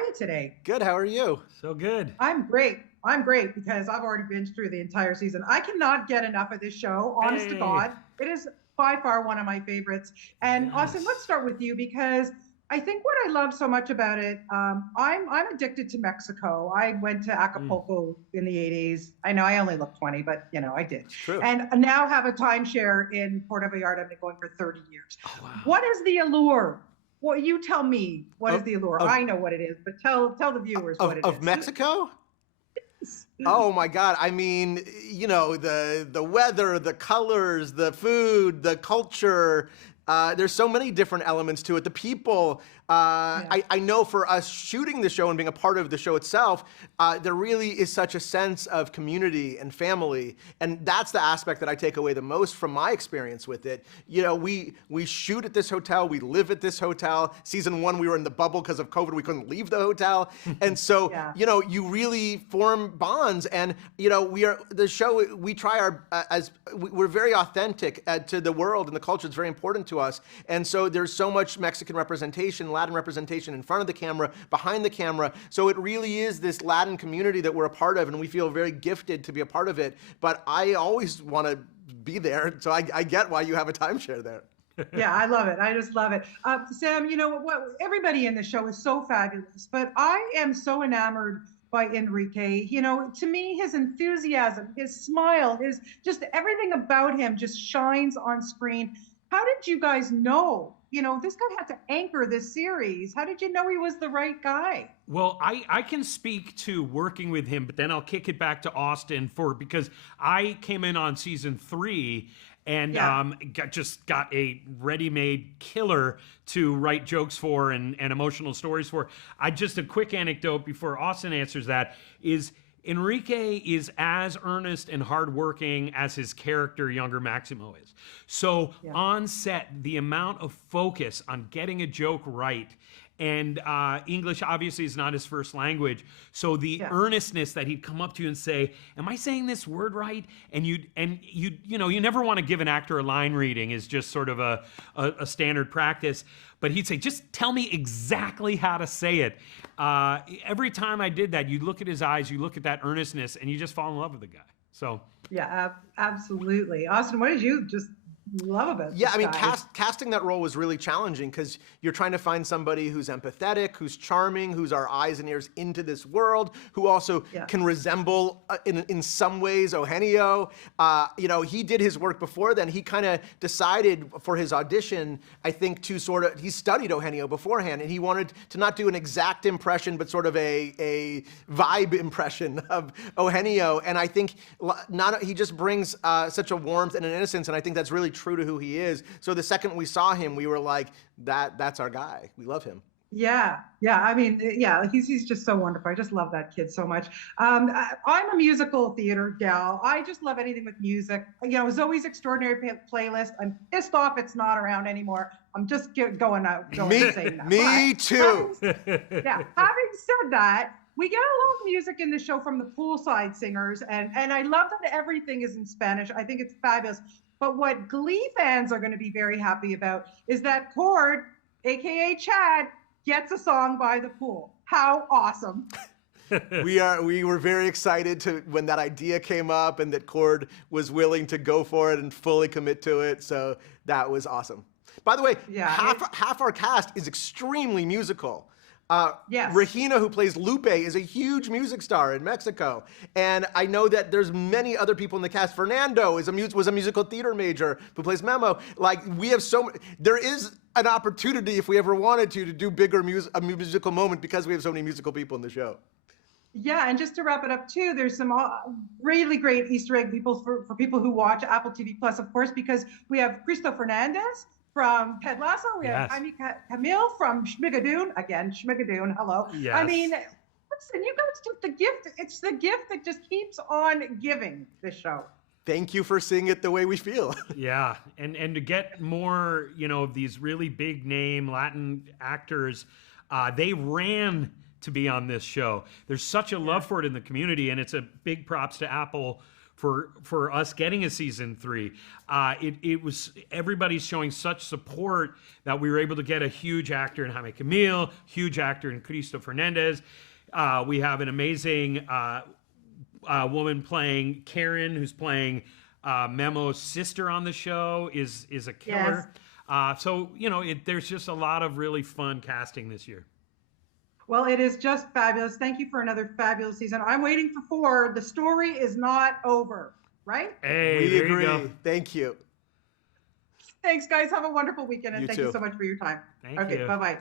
you today? Good. How are you? So good. I'm great. I'm great because I've already binged through the entire season. I cannot get enough of this show. Honest to Hey. God, it is by far one of my favorites. And Austin, let's Yes. start with you because I think what I love so much about it, I'm addicted to Mexico. I went to Mm. Acapulco in the 80s. I know I only look 20, but I did. It's true. And now have a timeshare in Puerto Vallarta. I've been going for 30 years. Oh, wow. What is the allure? Well, you tell me what is Of- the allure. of- I know what it is, but tell the viewers what it is. Of Mexico? Oh my God. I mean, the weather, the colors, the food, the culture. There's so many different elements to it. The people. I know for us shooting the show and being a part of the show itself, there really is such a sense of community and family, and that's the aspect that I take away the most from my experience with it. We shoot at this hotel, we live at this hotel. Season 1, we were in the bubble because of COVID. We couldn't leave the hotel, and so you really form bonds. And the show. We try we're very authentic to the world and the culture. It's very important to us, and so there's so much Mexican representation, Latin representation in front of the camera, behind the camera. So it really is this Latin community that we're a part of, and we feel very gifted to be a part of it. But I always want to be there, so I get why you have a timeshare there. Yeah, I love it. I just love it. Sam, what? Everybody in the show is so fabulous, but I am so enamored by Enrique. To me, his enthusiasm, his smile, his just everything about him just shines on screen. How did you guys know? This guy had to anchor this series. How did you know he was the right guy? Well, I can speak to working with him, but then I'll kick it back to Austin because I came in on season 3 and got a ready-made killer to write jokes for and emotional stories for. Just a quick anecdote before Austin answers that is Enrique is as earnest and hardworking as his character, younger Maximo, is. So on set, the amount of focus on getting a joke right, and English obviously is not his first language, so the earnestness that he'd come up to you and say, "Am I saying this word right?" And you never want to give an actor a line reading, is just sort of a standard practice. But he'd say, "Just tell me exactly how to say it." Every time I did that, you look at his eyes, you look at that earnestness, and you just fall in love with the guy. So absolutely. Austin, what did you just love about this guy? Casting that role was really challenging because you're trying to find somebody who's empathetic, who's charming, who's our eyes and ears into this world, who also can resemble in some ways Eugenio. He did his work before then. He kind of decided for his audition, I think, he studied Eugenio beforehand, and he wanted to not do an exact impression, but sort of a vibe impression of Eugenio. And I think he just brings such a warmth and an innocence, and I think that's really true to who he is. So the second we saw him, we were like, that's our guy. We love him. Yeah. I mean, he's just so wonderful. I just love that kid so much. I'm a musical theater gal. I just love anything with music. Zoe's Extraordinary Playlist. I'm pissed off it's not around anymore. I'm just going and saying that. Me too. Having said that, we get a lot of music in the show from the poolside singers, and I love that everything is in Spanish. I think it's fabulous. But what Glee fans are going to be very happy about is that Cord, aka Chad, gets a song by the pool. How awesome. We were very excited when that idea came up and that Cord was willing to go for it and fully commit to it. So that was awesome. By the way, half our cast is extremely musical. Regina, who plays Lupe, is a huge music star in Mexico, and I know that there's many other people in the cast. Fernando was a musical theater major who plays Memo. We have there is an opportunity if we ever wanted to do bigger a musical moment because we have so many musical people in the show. Yeah, and just to wrap it up too, there's some really great Easter egg people for people who watch Apple TV Plus, of course, because we have Cristo Fernandez from Ted Lasso. We have Jaime Camille from Schmigadoon. Again, Schmigadoon, hello. Yes. I mean, listen, you guys do the gift. It's the gift that just keeps on giving, this show. Thank you for seeing it the way we feel. Yeah, and to get more, of these really big name Latin actors, they ran to be on this show. There's such a love for it in the community, and it's a big props to Apple for us getting a season 3. It was, everybody's showing such support that we were able to get a huge actor in Jaime Camille, huge actor in Cristo Fernandez. We have an amazing woman playing Karen, who's playing Memo's sister on the show, is a killer. So, you know, there's just a lot of really fun casting this year. Well, it is just fabulous. Thank you for another fabulous season. I'm waiting for 4. The story is not over, right? Hey, We there agree. you go. Thank you. Thanks, guys. Have a wonderful weekend, and You thank too. you so much for your time. Thank Okay, you. bye-bye.